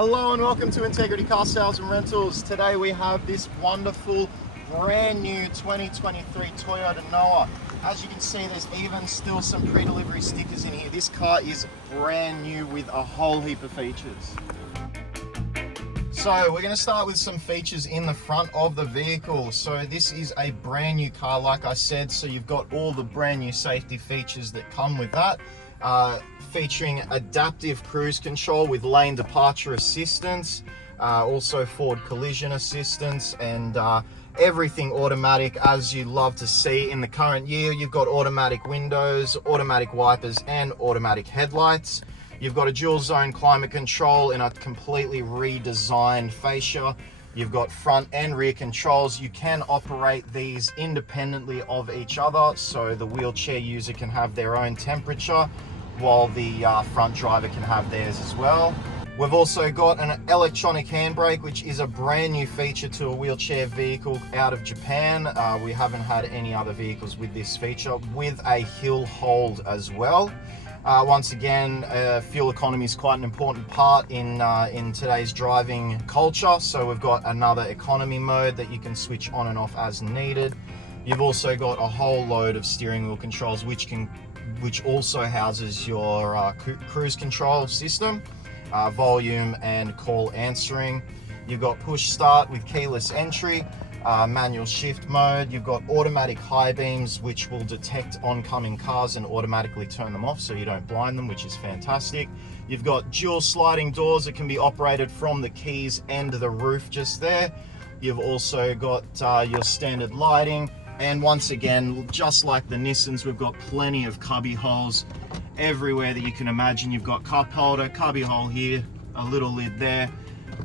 Hello and welcome to Integrity Car Sales and Rentals. Today we have this wonderful brand new 2023 Toyota Noah. As you can see, there's even still some pre-delivery stickers in here. This car is brand new with a whole heap of features. So we're going to start with some features in the front of the vehicle. So this is a brand new car, like I said, so you've got all the brand new safety features that come with that. Featuring adaptive cruise control with lane departure assistance, also forward collision assistance, and everything automatic as you love to see in the current year. You've got automatic windows, automatic wipers, and automatic headlights. You've got a dual zone climate control in a completely redesigned fascia. You've got front and rear controls. You can operate these independently of each other, so the wheelchair user can have their own temperature while the front driver can have theirs as well. We've also got an electronic handbrake, which is a brand new feature to a wheelchair vehicle out of Japan. We haven't had any other vehicles with this feature, with a hill hold as well. Once again, fuel economy is quite an important part in today's driving culture. So we've got another economy mode that you can switch on and off as needed. You've also got a whole load of steering wheel controls, which also houses your cruise control system, volume and call answering. You've got push start with keyless entry, manual shift mode. You've got automatic high beams, which will detect oncoming cars and automatically turn them off so you don't blind them, which is fantastic. You've got dual sliding doors that can be operated from the keys and the roof just there. You've also got your standard lighting. And once again, just like the Nissans, we've got plenty of cubby holes everywhere that you can imagine. You've got cup holder, cubby hole here, a little lid there.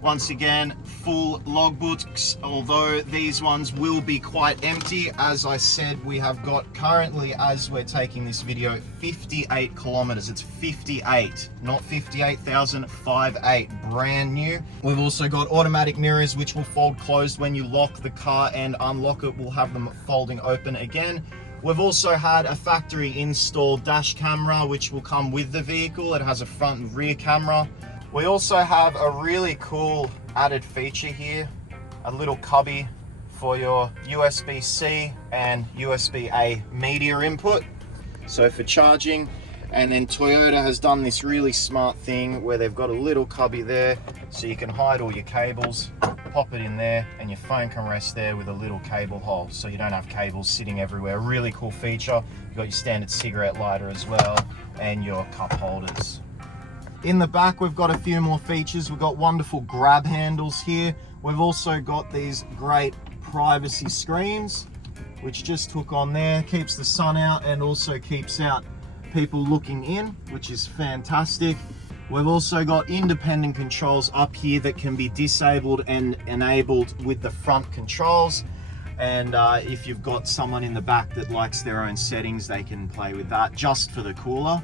Once again, full logbooks, although these ones will be quite empty. As I said, we have got currently, as we're taking this video, 58 kilometers. It's 58, not 58,000, 58, brand new. We've also got automatic mirrors, which will fold closed when you lock the car and unlock it. We'll have them folding open again. We've also had a factory installed dash camera, which will come with the vehicle. It has a front and rear camera. We also have a really cool added feature here, a little cubby for your USB-C and USB-A media input, so for charging. And then Toyota has done this really smart thing where they've got a little cubby there so you can hide all your cables, pop it in there, and your phone can rest there with a little cable hole so you don't have cables sitting everywhere. Really cool feature. You've got your standard cigarette lighter as well and your cup holders. In the back, we've got a few more features. We've got wonderful grab handles here. We've also got these great privacy screens, which just hook on there, keeps the sun out and also keeps out people looking in, which is fantastic. We've also got independent controls up here that can be disabled and enabled with the front controls. And if you've got someone in the back that likes their own settings, they can play with that just for the cooler.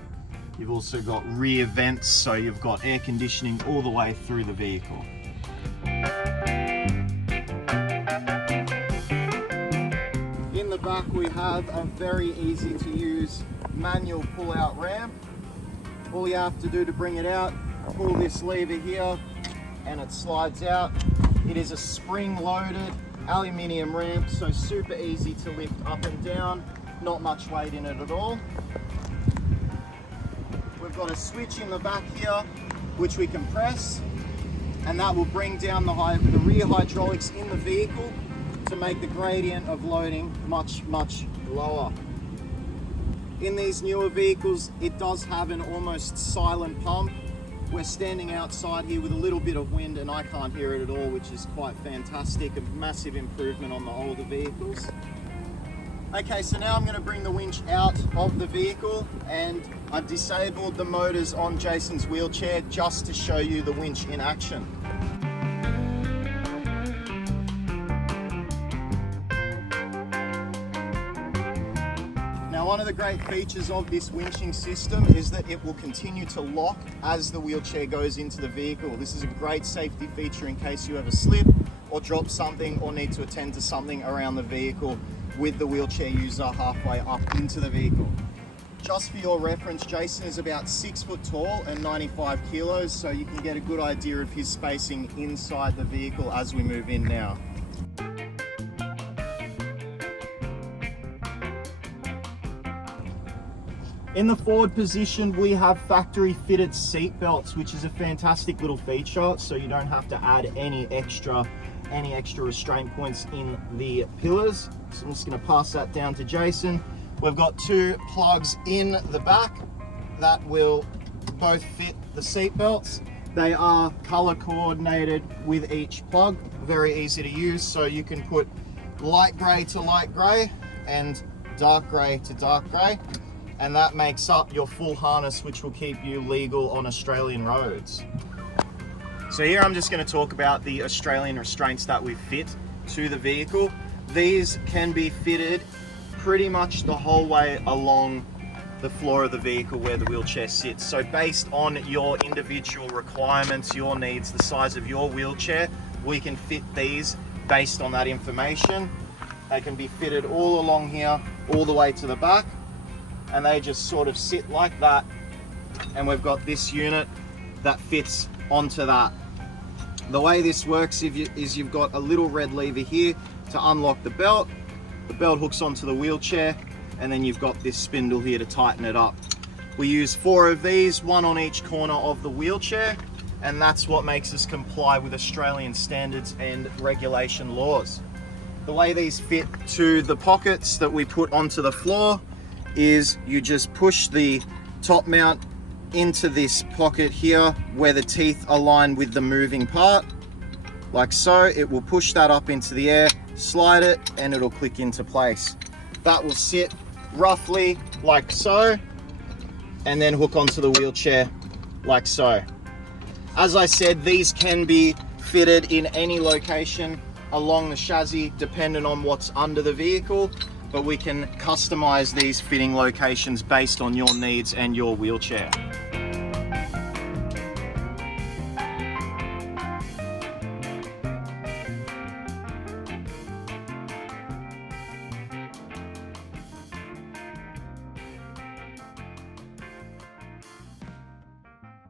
You've also got rear vents, so you've got air conditioning all the way through the vehicle. In the back, we have a very easy to use manual pull-out ramp. All you have to do to bring it out, pull this lever here and it slides out. It is a spring-loaded aluminium ramp, so super easy to lift up and down, not much weight in it at all. We've got a switch in the back here, which we can press, and that will bring down the rear hydraulics in the vehicle to make the gradient of loading much, much lower. In these newer vehicles, it does have an almost silent pump. We're standing outside here with a little bit of wind and I can't hear it at all, which is quite fantastic. A massive improvement on the older vehicles. Okay, so now I'm going to bring the winch out of the vehicle, and I've disabled the motors on Jason's wheelchair just to show you the winch in action. Now, one of the great features of this winching system is that it will continue to lock as the wheelchair goes into the vehicle. This is a great safety feature in case you ever slip or drop something or need to attend to something around the vehicle with the wheelchair user halfway up into the vehicle. Just for your reference, Jason is about 6 foot tall and 95 kilos, so you can get a good idea of his spacing inside the vehicle as we move in now. In the forward position, we have factory fitted seat belts, which is a fantastic little feature, so you don't have to add any extra restraint points in the pillars. So I'm just going to pass that down to Jason. We've got 2 plugs in the back that will both fit the seat belts. They are color coordinated with each plug, very easy to use, so you can put light gray to light gray and dark gray to dark gray. And that makes up your full harness, which will keep you legal on Australian roads. So here I'm just going to talk about the Australian restraints that we fit to the vehicle. These can be fitted pretty much the whole way along the floor of the vehicle where the wheelchair sits. So based on your individual requirements, your needs, the size of your wheelchair, we can fit these based on that information. They can be fitted all along here, all the way to the back. And they just sort of sit like that, and we've got this unit that fits onto that. The way this works is you've got a little red lever here to unlock the belt hooks onto the wheelchair, and then you've got this spindle here to tighten it up. We use 4 of these, 1 on each corner of the wheelchair, and that's what makes us comply with Australian standards and regulation laws. The way these fit to the pockets that we put onto the floor is you just push the top mount into this pocket here where the teeth align with the moving part, like so. It will push that up into the air, slide it, and it'll click into place. That will sit roughly like so, and then hook onto the wheelchair like so. As I said, these can be fitted in any location along the chassis depending on what's under the vehicle, but we can customize these fitting locations based on your needs and your wheelchair.